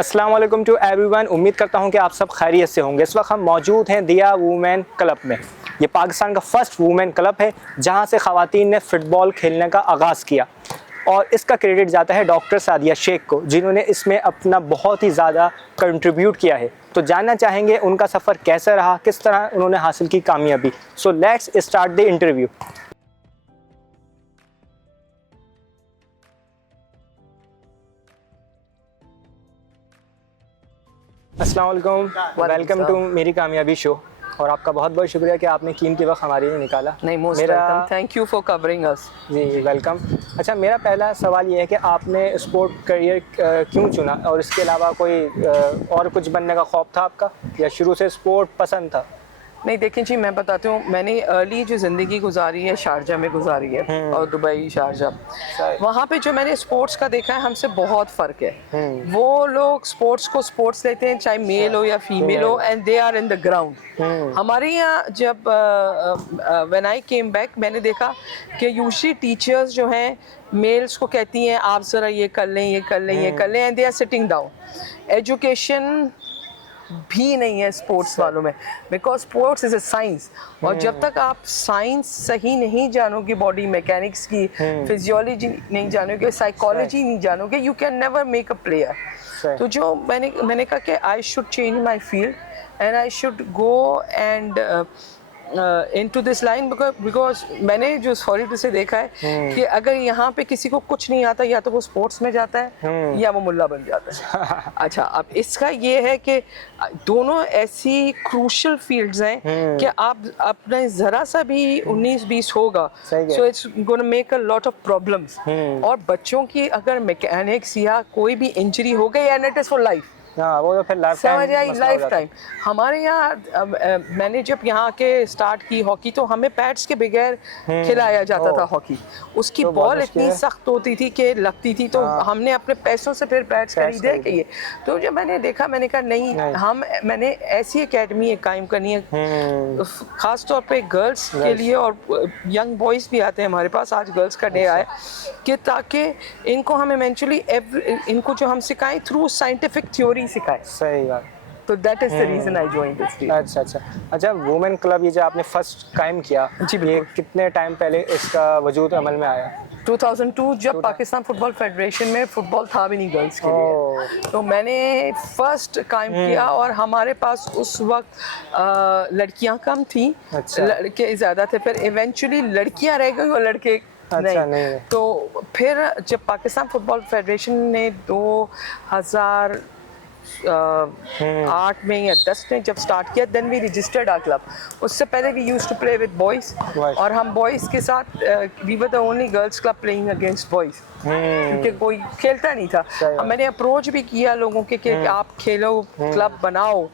अस्सलाम वालेकुम to everyone. उम्मीद करता हूं कि आप सब खैरियत से होंगे। इस वक्त हम मौजूद हैं दिया वुमेन क्लब में। ये पाकिस्तान का फर्स्ट वुमेन क्लब है जहां से ख़वातीन ने फ़ुटबॉल खेलने का आगाज़ किया और इसका क्रेडिट जाता है डॉक्टर सादिया शेख को, जिन्होंने इसमें अपना बहुत ही ज़्यादा कंट्रीब्यूट किया है। तो जानना चाहेंगे उनका सफ़र कैसा रहा, किस तरह उन्होंने हासिल की कामयाबी। So let's start the interview. अस्सलाम वालेकुम, वेलकम टू मेरी कामयाबी शो। और आपका बहुत बहुत शुक्रिया कि आपने कीमती वक्त हमारे लिए निकाला। नहीं, most welcome, thank you for covering us. जी वेलकम। अच्छा, मेरा पहला सवाल ये है कि आपने स्पोर्ट करियर क्यों चुना और इसके अलावा कोई और कुछ बनने का ख्वाब था आपका या शुरू से स्पोर्ट पसंद था? नहीं, देखें जी, मैं बताती हूँ, मैंने अर्ली जो ज़िंदगी गुजारी है शारजा में गुजारी है और दुबई शारजा। वहाँ पे जो मैंने स्पोर्ट्स का देखा है, हमसे बहुत फ़र्क है। वो लोग स्पोर्ट्स को स्पोर्ट्स लेते हैं, चाहे मेल हो या फीमेल हो, and they are in the ground. हमारे यहाँ जब व्हेन आई केम बैक, मैंने देखा कि यूजुअली टीचर्स जो हैं मेल्स को कहती हैं आप ज़रा ये कर लें, ये कर लें, ये कर लें, and they are sitting down. Education भी नहीं है स्पोर्ट्स वालों में, because sports is a science. और जब तक आप साइंस सही नहीं जानोगे, बॉडी मैकेनिक्स की फिजियोलॉजी नहीं जानोगे, साइकोलॉजी नहीं जानोगे, you can never make a player. तो जो मैंने कहा कि I should change my field and I should go and into this line because मैंने जो सॉरी टू से देखा है कि अगर यहाँ पे किसी को कुछ नहीं आता, या तो वो स्पोर्ट्स में जाता है या वो मुल्ला बन जाता है। अच्छा, अब इसका ये है कि दोनों ऐसी क्रूशल फील्ड्स हैं कि आप अपने ज़रा सा भी 19-20 होगा, so it's gonna make a lot of problems. और बच्चों की अगर मैकेनिक्स या कोई भी इंजरी हो गई, and it is for life. हाँ, वो तो फिर लाइफ टाइम। हमारे यहाँ मैंने जब यहाँ के स्टार्ट की हॉकी, तो हमें पैड्स के बगैर खिलाया जाता था हॉकी। उसकी तो बॉल इतनी सख्त होती थी कि लगती थी, तो हमने अपने पैसों से फिर पैड्स खरीदे कि ये। तो जब मैंने देखा, मैंने कहा नहीं, मैंने ऐसी एकेडमी कायम करनी है, ख़ास तौर पे गर्ल्स के लिए, और यंग बॉयज़ भी आते हैं हमारे पास, आज गर्ल्स का डे आया, कि ताकि इनको हम इवेंचुअली इनको जो हम सिखाएं थ्रू साइंटिफिक थ्योरी सिखाएं। सही बात। तो that is the reason I joined this field. अच्छा, वुमेन क्लब ये जो आपने फर्स्ट कायम किया, ये कितने टाइम पहले इसका वजूद अमल में आया? 2002, जब पाकिस्तान फुटबॉल फेडरेशन में फुटबॉल था भी नहीं गर्ल्स के लिए, तो मैंने फर्स्ट कायम किया। और हमारे पास उस वक्त लड़कियां कम थी, लड़के ज़्यादा थे। फिर इवेंचुअली लड़कियां रह गई और लड़के नहीं। तो फिर जब पाकिस्तान फुटबॉल फेडरेशन ने 2008 में या 10 में जब स्टार्ट किया, then we registered our club. उससे पहले we used to play with boys, और हम बॉयज़ के साथ we were the only girls club playing against boys, क्योंकि कोई खेलता नहीं था। मैंने अप्रोच भी किया लोगों के कि आप खेलो, क्लब बनाओ,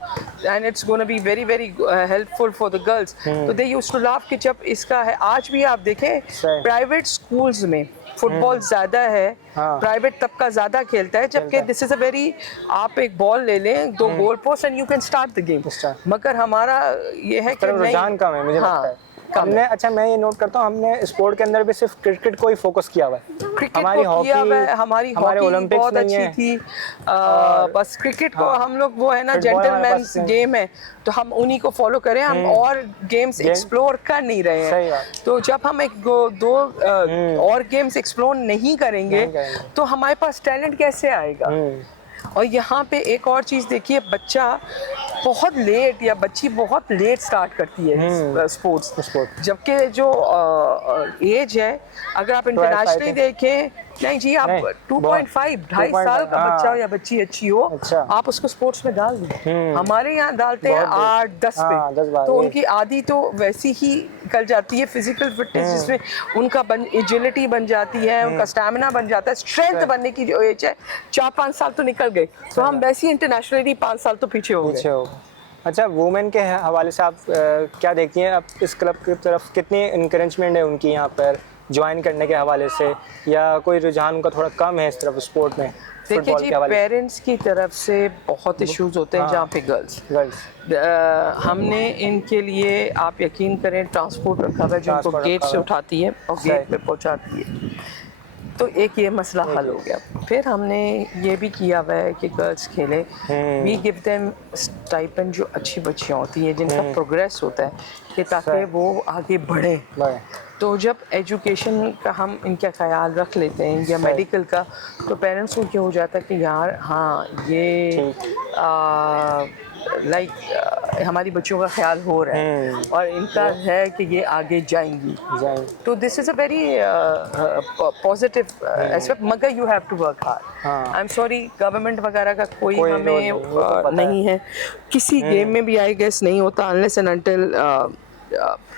and it's gonna be very very helpful for the girls. तो दे यूज्ड टू लाफ कि जब इसका है, आज भी आप देखें प्राइवेट स्कूल्स में फुटबॉल ज़्यादा है, प्राइवेट तबका ज़्यादा खेलता है, जबकि दिस इज़ अ वेरी, आप एक बॉल ले लें, 2 goal post, and you can start the game. मगर हमारा ये है कि रुझान कम है, मुझे लगता है। हमने, अच्छा मैं ये नोट करता हूँ, हमने स्पोर्ट के अंदर भी सिर्फ क्रिकेट को ही फोकस किया हुआ है। हमारी हॉकी बहुत अच्छी थी, बस क्रिकेट को हम लोग, वो है ना जेंटलमैन्स गेम है, तो हम उन्हीं को फॉलो करें, हम और गेम्स एक्सप्लोर कर नहीं रहे हैं। तो जब हम दो और गेम्स एक्सप्लोर नहीं करेंगे तो हमारे पास टैलेंट कैसे आएगा? और यहाँ पे एक और चीज़ देखिए, बच्चा बहुत लेट या बच्ची बहुत लेट स्टार्ट करती है स्पोर्ट्स, जबकि जो एज है, अगर आप इंटरनेशनली देखें, नहीं जी, आप 2.5 2.5 साल का बच्चा या बच्ची अच्छी हो, आप उसको स्पोर्ट्स में डाल दें। हमारे यहाँ डालते हैं 8-10 पे, तो उनकी आदि तो वैसी ही निकल जाती है, फिजिकल फिटनेस जिसमें उनका एजिलिटी बन जाती है, उनका स्टैमिना बन जाता है, स्ट्रेंथ बनने की जो एज है 4-5 साल तो निकल गए, तो हम वैसे ही इंटरनेशनली 5 साल तो पीछे हो गए। अच्छा, वुमेन के हवाले से आप क्या देखती हैं? आप इस क्लब की तरफ कितनी इंकरेजमेंट है उनकी यहाँ पर ज्वाइन करने के हवाले से, या कोई रुझान उनका थोड़ा कम है इस तरफ स्पोर्ट में? देखिए जी, पेरेंट्स की तरफ से बहुत इश्यूज होते हैं जहाँ पे गर्ल्स हमने इनके लिए, आप यकीन करें, ट्रांसपोर्ट रखा हुआ है जो उनको गेट से उठाती है और गेट पे पहुँचाती है। तो एक ये मसला हल हो गया। फिर हमने ये भी किया हुआ है कि गर्ल्स खेलें, वी गिव देम स्टाइपेंड जो अच्छी बच्चियाँ होती हैं जिनका प्रोग्रेस होता है, कि ताकि वो आगे बढ़ें। बढ़े। तो जब एजुकेशन का हम इनका ख्याल रख लेते हैं या मेडिकल का, तो पेरेंट्स को क्या हो जाता है कि यार हाँ ये लाइक हमारी बच्चों का ख्याल हो रहा है और इनका है कि ये आगे जाएंगी। तो this is a very positive aspect, मगर you have to work hard. I am sorry, government वगैरह का कोई हमें नहीं है किसी गेम में भी, आई गेस नहीं होता अनलेस एंड अनटिल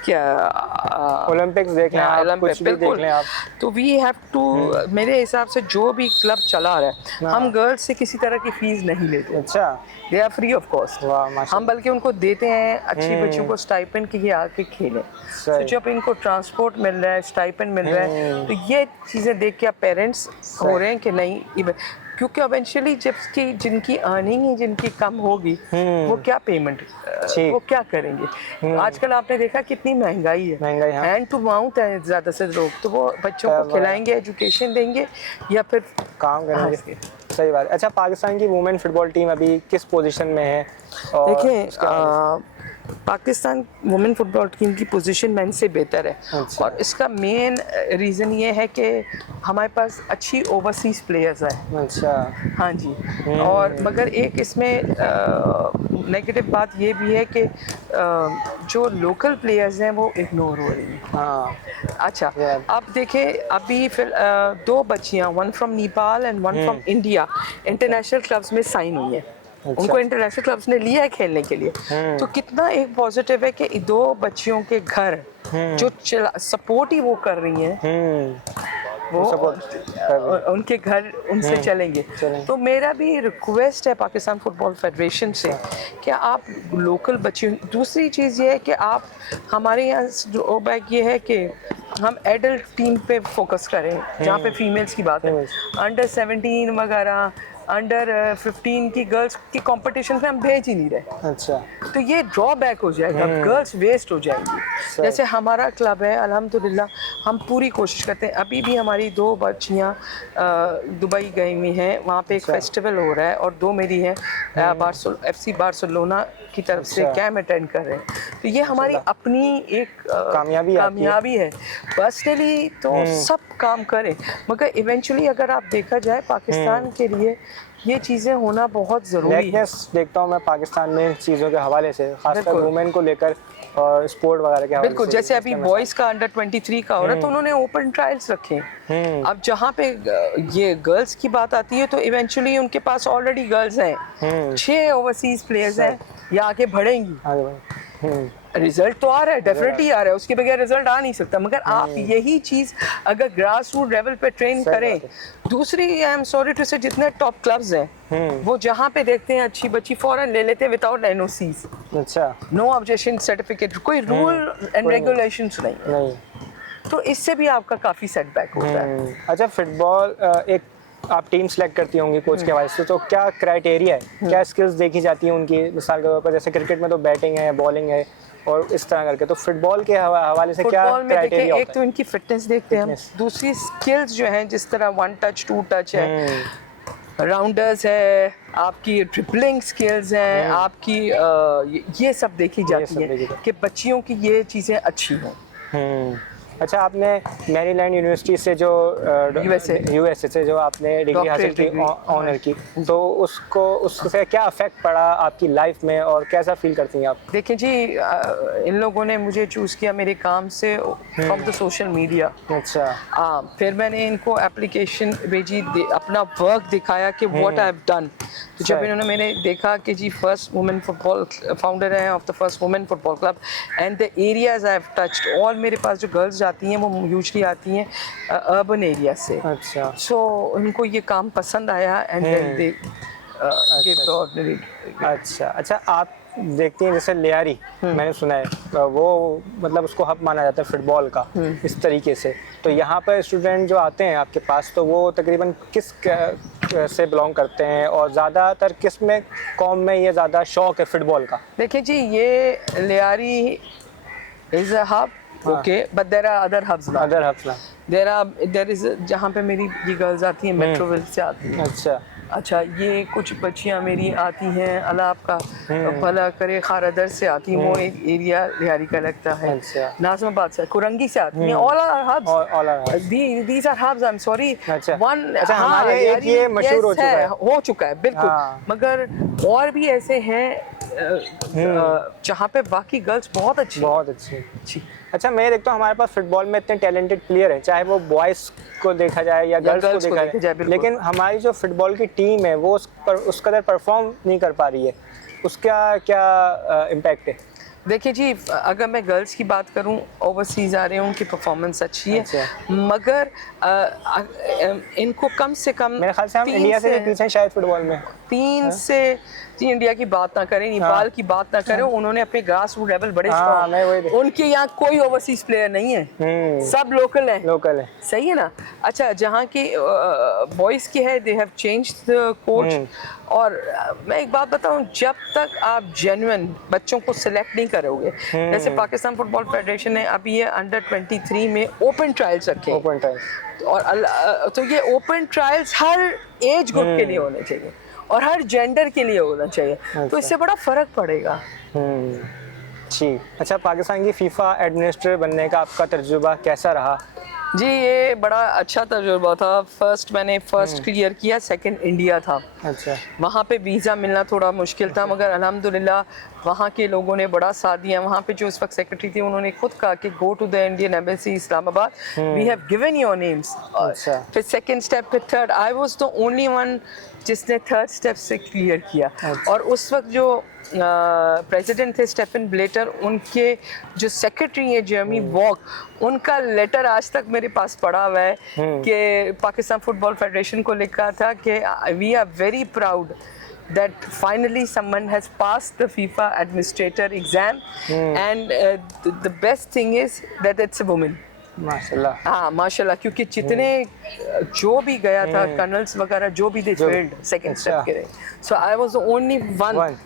क्या ओलंपिक्स देख लें आप, कुछ भी देख लें आप। तो वी हैव टू, मेरे हिसाब से जो भी क्लब चला रहा है, हम गर्ल्स से किसी तरह की फीस नहीं लेते। अच्छा, they are free of cost. हम बल्कि उनको देते हैं अच्छी बच्चों को स्टाइपेंड कि ये आके खेलें। तो जब इनको ट्रांसपोर्ट मिल रहा है, स्टाइपेंड मिल रहा है, तो ये चीज़ें देख के पेरेंट्स हो रहे हैं कि नहीं, क्योंकि इवेंचुअली जबकि जिनकी अर्निंग ही जिनकी कम होगी, वो क्या पेमेंट, वो क्या करेंगे। आजकल आपने देखा कितनी महंगाई है, हैंड टू माउथ है ज़्यादा से लोग, तो वो बच्चों को खिलाएंगे, एजुकेशन देंगे या फिर काम करेंगे। सही बात है। अच्छा, पाकिस्तान की वुमेन फुटबॉल टीम अभी किस पोजीशन में है? देखें, पाकिस्तान वुमेन फुटबॉल टीम की पोजीशन मैन से बेहतर है। अच्छा। और इसका मेन रीज़न ये है कि हमारे पास अच्छी ओवरसीज़ प्लेयर्स हैं। अच्छा। हाँ जी। और मगर एक इसमें नेगेटिव बात ये भी है कि जो लोकल प्लेयर्स हैं वो इग्नोर हो रही हैं। हाँ। अच्छा, अब देखें, अभी फिर 2 बच्चियाँ, one from Nepal and one from India, international clubs में साइन हुई हैं। उनको इंटरनेशनल क्लब्स ने लिया है खेलने के लिए। तो कितना एक पॉजिटिव है कि 2 बच्चियों के घर जो सपोर्ट ही वो कर रही हैं, वो उनके घर उनसे चलेंगे। तो मेरा भी रिक्वेस्ट है पाकिस्तान फुटबॉल फेडरेशन से कि आप लोकल बच्चे, दूसरी चीज़ ये है कि आप हमारे यहाँ ड्रॉबैक ये है कि हम एडल्ट टीम पे फोकस करें, जहाँ पे फीमेल्स की बात है, अंडर 17 वगैरह, अंडर 15 की गर्ल्स की कंपटीशन में हम भेज ही नहीं रहे। अच्छा। तो ये ड्रॉबैक हो जाएगा, गर्ल्स वेस्ट हो जाएंगी। जैसे हमारा क्लब है, अल्हम्दुलिल्लाह हम पूरी कोशिश करते हैं। अभी भी हमारी 2 बच्चियाँ दुबई गई हुई हैं, वहाँ पे एक फेस्टिवल हो रहा है, और 2 मेरी हैं FC बार्सिलोना की तरफ से कैंप अटेंड कर रहे हैं। तो ये हमारी अपनी एक कामयाबी है। पर्सनली तो सब काम करें, मगर इवेंचुअली अगर आप देखा जाए पाकिस्तान के लिए ये चीज़ें होना बहुत ज़रूरी है। देखता हूँ मैं पाकिस्तान में चीज़ों के हवाले से, खासकर वुमेन को लेकर और स्पोर्ट वगैरह के हवाले से। बिल्कुल, जैसे अभी बॉयज़ का अंडर 23 का हो रहा है, तो उन्होंने ओपन ट्रायल्स रखे हैं। अब जहाँ पे ये गर्ल्स की बात आती है, तो इवेंचुअली उनके पास ऑलरेडी गर्ल्स हैं, 6 ओवरसीज प्लेयर्स हैं, ये आगे बढ़ेंगी। रिजल्ट तो आ रहा है, डेफिनेटली आ रहा है, उसके बगैर रिजल्ट आ नहीं सकता। मगर आप यही चीज़ अगर ग्रास रूट लेवल पे ट्रेन करें, दूसरी आई एम सॉरी टू से जितने टॉप क्लब्स हैं, वो जहाँ पे देखते हैं अच्छी बच्ची फौरन ले लेते हैं विदाउट NOCs। अच्छा। नो ऑब्जेक्शन सर्टिफिकेट, कोई रूल एंड रेगुलेशंस नहीं। तो इससे भी आपका काफ़ी सेटबैक होता है। अच्छा, फुटबॉल एक आप टीम सेलेक्ट करती होंगी कोच के हवाले से, तो क्या क्राइटेरिया है, क्या स्किल्स देखी जाती हैं उनकी? मिसाल के तौर पर जैसे क्रिकेट में तो बैटिंग है, बॉलिंग है और इस तरह करके, तो फुटबॉल के हवाले से क्या क्राइटेरिया होता है? एक तो इनकी फिटनेस देखते हैं हम, दूसरी स्किल्स जो हैं, जिस तरह 1 टच 2 टच है, राउंडर्स है, आपकी ट्रिपलिंग स्किल्स हैं, आपकी ये सब देखी जाती है कि बच्चियों की ये चीज़ें अच्छी हों। अच्छा, आपने मैरीलैंड यूनिवर्सिटी से जो यूएसए से जो आपने डिग्री हासिल की, ऑनर की, तो उससे क्या अफेक्ट पड़ा आपकी लाइफ में और कैसा फील करती हैं आप? देखिए जी, इन लोगों ने मुझे चूज़ किया मेरे काम से फ्रॉम द सोशल मीडिया। अच्छा। फिर मैंने इनको एप्लीकेशन भेजी, अपना वर्क दिखाया कि व्हाट आई हैव डन। तो जब इन्होंने मैंने देखा कि जी फर्स्ट वुमेन फुटबॉल फाउंडर हैं of the first women football club and the areas I have touched, और मेरे पास जो गर्ल्स आती हैं वो यूजली आती हैं अर्बन एरिया से। अच्छा। सो उनको ये काम पसंद आया and then they give the ordinary. अच्छा, आप देखती हैं जैसे लियारी, मैंने सुना है वो मतलब उसको हब माना जाता है फुटबॉल का इस तरीके से, तो यहाँ पर स्टूडेंट जो आते हैं आपके पास, तो वो तकरीबन किस से बिलोंग करते हैं और ज़्यादातर किस में कौम में ये ज़्यादा शौक है फुटबॉल का? देखिए जी, ये Lyari is a hub, okay, but there are other hubs. There is जहाँ पे मेरी ये गर्ल्स आती हैं मेट्रोविल से आती हैं। अच्छा अच्छा, ये कुछ बच्चियां मेरी आती हैं, अल्लाह आपका भला करे, खारदर से आती हैं, वो एक एरिया लिहारी का लगता है, अच्छा। नाजमाबाद से, कुरंगी से आती हैं, all are hubs, all are hubs। These are hubs, I am sorry. अच्छा। वन अच्छा, हमारे एक ये मशहूर हो चुका है। हो चुका है बिल्कुल। हाँ। मगर और भी ऐसे हैं जहाँ पे बाकी गर्ल्स बहुत अच्छी बहुत अच्छी। अच्छा, मैं देखता हूँ हमारे पास फुटबॉल में इतने टैलेंटेड प्लेयर हैं, चाहे वो बॉयज़ को देखा जाए या गर्ल्स को देखा जाए, बिल्कुल। लेकिन हमारी जो फुटबॉल की टीम है वो उस कदर परफॉर्म नहीं कर पा रही है। उसका क्या इम्पैक्ट है? देखिए जी, अगर मैं गर्ल्स की बात करूं, ओवरसीज आ रहे हैं, उनकी परफॉर्मेंस अच्छी है। अच्छा। मगर इनको कम से कम मेरे ख्याल से हम इंडिया से भी पीछे हैं शायद फुटबॉल में। जी, इंडिया की बात ना करें, नेपाल की बात ना करें, उन्होंने अपने ग्रास रूट लेवल बड़े स्ट्रॉन्ग, उनके यहाँ कोई ओवरसीज प्लेयर नहीं है, सब लोकल है। सही है ना। अच्छा, जहाँ की बॉयज़ की है, they have changed the coach. और मैं एक बात बताऊं, जब तक आप जेन्युइन बच्चों को सिलेक्ट नहीं करोगे, जैसे पाकिस्तान फुटबॉल फेडरेशन ने अभी ये अंडर 23 में ओपन ट्रायल्स रखे, और तो ये ओपन ट्रायल्स हर एज ग्रुप के लिए होने चाहिए और हर जेंडर के लिए होना चाहिए। तो इससे बड़ा फर्क पड़ेगा। जी। अच्छा, पाकिस्तान की फीफा एडमिनिस्ट्रेटर बनने का आपका तजुर्बा कैसा रहा? जी, ये बड़ा अच्छा तजुर्बा था। मैंने फर्स्ट क्लियर किया, सेकंड इंडिया था। अच्छा। वहाँ पे वीज़ा मिलना थोड़ा मुश्किल था, मगर अल्हम्दुलिल्लाह वहाँ के लोगों ने बड़ा साथ दिया। वहाँ पे जो उस वक्त सेक्रेटरी थी, उन्होंने खुद कहा कि go to the Indian embassy Islamabad, we have given your names. फिर सेकंड स्टेप, फिर third, I was the only one जिसने थर्ड स्टेप से क्लियर किया। और उस वक्त जो प्रेसिडेंट थे स्टेफन ब्लेटर, उनके जो सेक्रेटरी है जेरमी वॉक, उनका लेटर आज तक मेरे पास पड़ा हुआ है कि पाकिस्तान फुटबॉल फेडरेशन को लिखा था कि we are very proud that finally someone has passed the FIFA administrator exam, and the best thing is that it's a woman। माशाल्लाह। हाँ, माशाल्लाह, क्योंकि जितने जो भी गया था, कर्नल्स वगैरह जो भी, दे फेल्ड सेकंड स्टेप के रहे। So I was the only one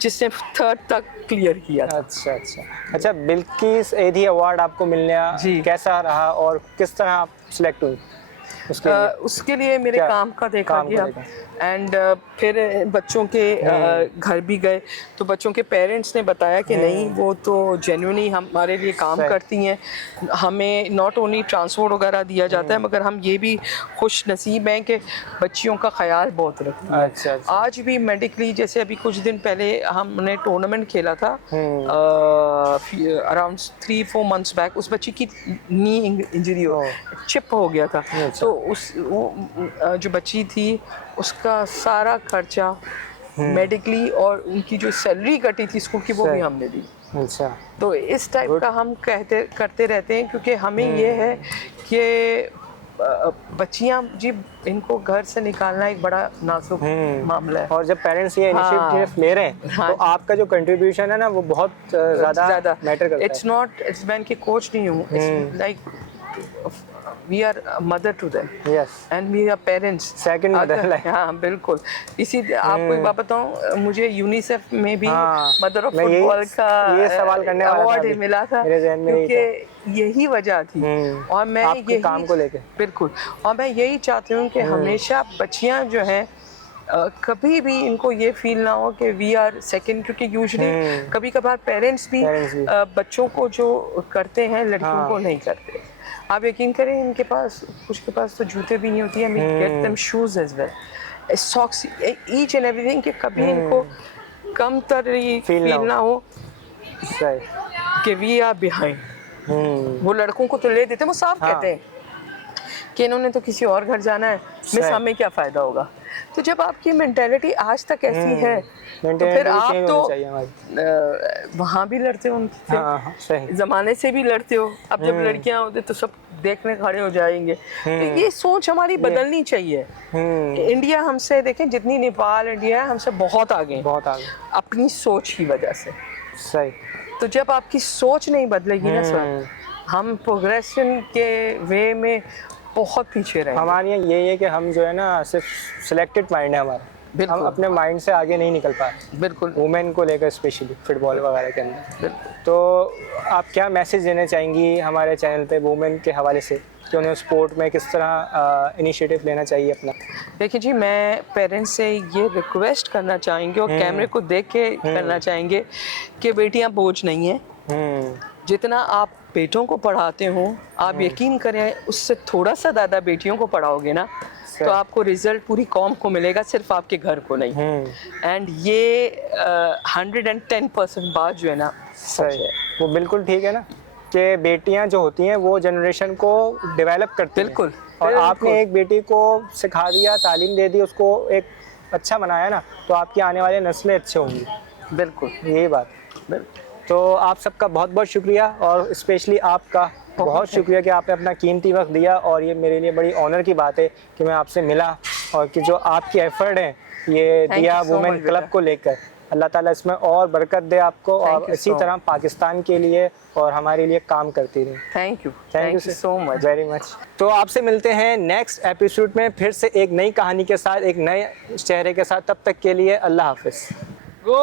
जिसने थर्ड तक क्लियर किया था। अच्छा, बिल्किस एधी अवार्ड आपको मिलने कैसा रहा और किस तरह आप सिलेक्ट हुई? उसके लिए मेरे काम का देखा गया, एंड फिर बच्चों के घर भी गए, तो बच्चों के पेरेंट्स ने बताया कि नहीं, वो तो जेन्युइनली हमारे लिए काम करती हैं, हमें नॉट ओनली ट्रांसपोर्ट वगैरह दिया जाता है, मगर हम ये भी खुश नसीब हैं कि बच्चियों का ख्याल बहुत रखती हैं। अच्छा। आज भी मेडिकली, जैसे अभी कुछ दिन पहले हमने टूर्नामेंट खेला था अराउंड 3-4 मंथ्स बैक, उस बच्ची की नी इंजरी चिप हो गया था। तो जो बच्ची थी उसका सारा खर्चा मेडिकली और उनकी जो सैलरी कटी थी स्कूल की, वो भी हमने दी। अच्छा। तो इस टाइप का हम करते रहते हैं, क्योंकि हमें ये है कि बच्चियां जी, इनको घर से निकालना एक बड़ा नाजुक मामला है, और जब पेरेंट्स ये इनिशिएटिव ले रहे हैं, तो आपका जो कंट्रीब्यूशन है ना, वो बहुत ज़्यादा मैटर करता है। इट्स मैं इनके कोच नहीं हूँ, it's like we are a mother to them, yes, and we are parents, second mother like। हाँ, बिल्कुल। इसी आपको एक बात बताऊँ, मुझे यूनिसेफ में भी मदर ऑफ फुटबॉल का ये सवाल करने वाला अवार्ड मिला था, क्योंकि यही वजह थी। और मैं यही काम को लेके बिल्कुल, और मैं यही चाहती हूँ कि हमेशा बच्चियाँ जो हैं कभी भी इनको ये फील ना हो कि वी आर सेकंड, क्योंकि यूजुअली कभी कभार पेरेंट्स भी बच्चों को जो करते हैं, लड़कियों को नहीं करते। आप यकीन करें, इनके पास कुछ के पास तो जूते भी नहीं होती हैं, get them shoes as well, socks, each and everything, कि कभी इनको कम तर फील ना हो कि वी आर बिहाइंड। वो लड़कों को तो ले देते हैं, वो साफ कहते हैं कि इन्होंने तो किसी और घर जाना है, मिस हमें क्या फ़ायदा होगा। तो जब आपकी मेंटालिटी आज तक ऐसी है, तो फिर आप तो वहाँ भी लड़ते हो उनसे, ज़माने से भी लड़ते हो, अब जब लड़कियाँ होती तो सब देखने खड़े हो जाएंगे। तो ये सोच हमारी बदलनी चाहिए। इंडिया हमसे, देखें, जितनी नेपाल इंडिया है, हमसे बहुत आगे अपनी सोच की वजह से। सही। तो जब आपकी सोच नहीं बदलेगी ना सर, हम प्रोग्रेशन के वे में बहुत पीछे रहे। हमारे यहाँ यही है कि हम जो है ना, सिर्फ सिलेक्टेड माइंड है हमारा, हम बिल्कुल। अपने माइंड से आगे नहीं निकल पाते, बिल्कुल वुमेन को लेकर स्पेशली फुटबॉल वगैरह के अंदर। बिल्कुल। तो आप क्या मैसेज देना चाहेंगी हमारे चैनल पे वुमेन के हवाले से कि उन्हें स्पोर्ट में किस तरह इनिशिएटिव लेना चाहिए अपना? देखिए जी, मैं पेरेंट्स से ये रिक्वेस्ट करना चाहेंगे और कैमरे को देख के करना चाहेंगे कि बेटियां बोझ नहीं हैं। जितना आप बेटों को पढ़ाते हो, आप यकीन करें उससे थोड़ा सा ज़्यादा बेटियों को पढ़ाओगे ना तो आपको रिजल्ट पूरी कौम को मिलेगा, सिर्फ आपके घर को नहीं। एंड ये 110% बात जो है ना सच सही है। वो बिल्कुल ठीक है ना कि बेटियां जो होती हैं वो जनरेशन को डेवलप करती हैं। बिल्कुल, और बिल्कुल। आपने एक बेटी को सिखा दिया, तालीम दे दी, उसको एक अच्छा बनाया ना, तो आपकी आने वाली नस्लें अच्छे होंगी। बिल्कुल यही बात। बिल्कुल। तो आप सबका बहुत बहुत शुक्रिया और स्पेशली आपका बहुत शुक्रिया कि आपने अपना कीमती वक्त दिया। और ये मेरे लिए बड़ी ऑनर की बात है कि मैं आपसे मिला और कि जो आपकी एफर्ट है ये Thank दिया you so women much, club बेटा। को लेकर, अल्लाह ताला इसमें और बरकत दे आपको Thank और you इसी so तरह पाकिस्तान के लिए और हमारे लिए काम करती रही। Thank you thank you so much. Very much. तो आपसे मिलते हैं नेक्स्ट एपिसोड में फिर से एक नई कहानी के साथ, एक नए चेहरे के साथ। तब तक के लिए अल्लाह हाफिज़। गो